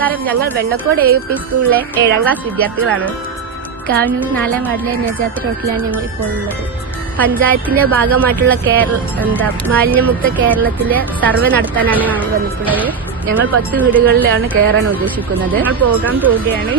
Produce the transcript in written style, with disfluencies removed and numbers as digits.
നമസ്കാരം. ഞങ്ങൾ വെള്ളക്കോട് AUP സ്കൂളിലെ 7ാം ക്ലാസ് വിദ്യാർത്ഥികളാണ്. കാവന്നൂർ 4ാം വാർഡിലെ നജാത്ത് റോട്ടിലാണ് ഞങ്ങൾ ഇപ്പോൾ ഉള്ളത്. പഞ്ചായത്തിന്റെ ഭാഗമായിട്ടുള്ള മാലിന്യമുക്ത കേരളത്തിലെ സർവേ നടത്താനാണ് ഞങ്ങൾ വന്നിട്ടുള്ളത്. ഞങ്ങൾ 10 വീടുകളിലാണ് കയറാൻ ഉദ്ദേശിക്കുന്നത്. ഞങ്ങൾ പോവുകയാണ്.